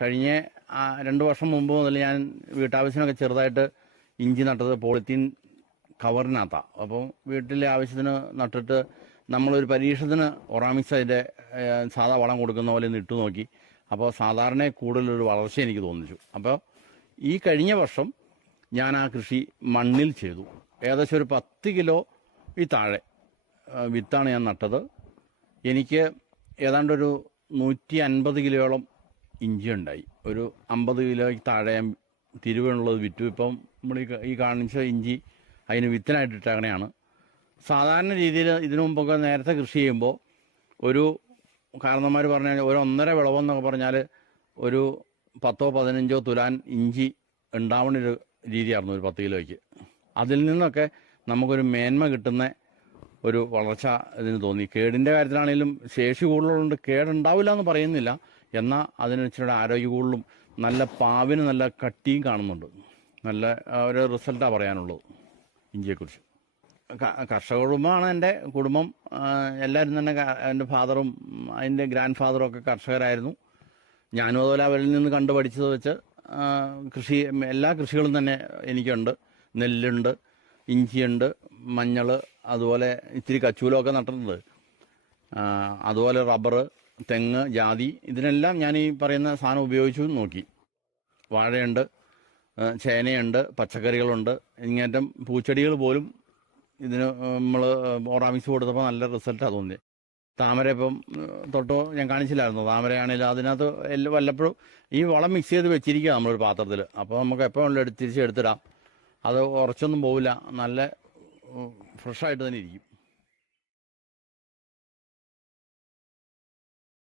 കഴിഞ്ഞ 2 വർഷം മുമ്പ് മുതൽ ഞാൻ വീട്ടാവശ്യത്തിനൊക്കെ ചെറുതായിട്ട് ഇഞ്ചി നട്ടത് പോളിത്തീൻ കവറിനകത്താണ്. അപ്പോൾ വീട്ടിലെ ആവശ്യത്തിന് നട്ടിട്ട് നമ്മളൊരു പരീക്ഷണത്തിന് ഒറാമിക്സ് അതിൻ്റെ സാധാ വളം കൊടുക്കുന്ന പോലെ ഒന്ന് ഇട്ടു നോക്കി. അപ്പോൾ സാധാരണ കൂടുതലൊരു വളർച്ച എനിക്ക് തോന്നിച്ചു. അപ്പോൾ ഈ കഴിഞ്ഞ വർഷം ഞാൻ ആ കൃഷി മണ്ണിൽ ചെയ്തു. ഏകദേശം ഒരു 10 കിലോ ഈ താഴെ വിത്താണ് ഞാൻ നട്ടത്. എനിക്ക് ഏതാണ്ടൊരു 150 കിലോയോളം ഇഞ്ചി ഉണ്ടായി. ഒരു 50 കിലോയ്ക്ക് താഴെ ഞാൻ തിരുവനുള്ളത് വിറ്റു. ഇപ്പം നമ്മൾ ഈ കാണിച്ച ഇഞ്ചി അതിന് വിത്തിനായിട്ടിട്ടങ്ങനെയാണ്. സാധാരണ രീതിയിൽ ഇതിനു മുമ്പൊക്കെ നേരത്തെ കൃഷി ചെയ്യുമ്പോൾ ഒരു കാരണന്മാർ പറഞ്ഞാൽ ഒരു 1.5 വിളവെന്നൊക്കെ പറഞ്ഞാൽ ഒരു 10-15 തുലാൻ ഇഞ്ചി ഉണ്ടാവുന്നൊരു രീതിയായിരുന്നു ഒരു 10 കിലോയ്ക്ക്. അതിൽ നിന്നൊക്കെ നമുക്കൊരു മേന്മ കിട്ടുന്ന ഒരു വളർച്ച ഇതിന് തോന്നി. കേടിൻ്റെ കാര്യത്തിലാണെങ്കിലും ശേഷി കൂടുതലുണ്ട്, കേടുണ്ടാവില്ല എന്ന് പറയുന്നില്ല. എന്നാൽ അതിന് ഇച്ചിരി ആരോഗ്യ കൂടുതലും നല്ല പാവിന് നല്ല കട്ടിയും കാണുന്നുണ്ട്. നല്ല ഒരു റിസൾട്ടാണ് പറയാനുള്ളത് ഇഞ്ചിയെക്കുറിച്ച്. കർഷക കുടുംബമാണ് എൻ്റെ കുടുംബം. എല്ലാവരും തന്നെ എൻ്റെ ഫാദറും അതിൻ്റെ ഗ്രാൻഡ് ഫാദറും ഒക്കെ കർഷകരായിരുന്നു. ഞാനും അതുപോലെ അവരിൽ നിന്ന് കണ്ടു പഠിച്ചത് വെച്ച് എല്ലാ കൃഷികളും തന്നെ എനിക്കുണ്ട്. നെല്ലുണ്ട്, ഇഞ്ചിയുണ്ട്, മഞ്ഞൾ, അതുപോലെ ഇത്തിരി കച്ചൂലമൊക്കെ നട്ടിട്ടുണ്ട്. അതുപോലെ റബ്ബർ, തെങ്ങ്, ജാതി, ഇതിനെല്ലാം ഞാൻ ഈ പറയുന്ന സാധനം ഉപയോഗിച്ചു നോക്കി. വാഴയുണ്ട്, ചേനയുണ്ട്, പച്ചക്കറികളുണ്ട്, ഇങ്ങേറ്റം പൂച്ചെടികൾ പോലും ഇതിന് നമ്മൾ ഓറാമിക്സ് കൊടുത്തപ്പോൾ നല്ല റിസൾട്ടാണ് തോന്നിയത്. താമര ഇപ്പം തൊട്ടോ ഞാൻ കാണിച്ചില്ലായിരുന്നു. താമരയാണെങ്കിലും അതിനകത്ത് വല്ലപ്പോഴും ഈ വളം മിക്സ് ചെയ്ത് വെച്ചിരിക്കുക നമ്മളൊരു പാത്രത്തിൽ. അപ്പോൾ നമുക്ക് എപ്പോൾ തിരിച്ചെടുത്തിടാം. അത് ഉറച്ചൊന്നും പോവില്ല, നല്ല ഫ്രഷായിട്ട് തന്നെ ഇരിക്കും.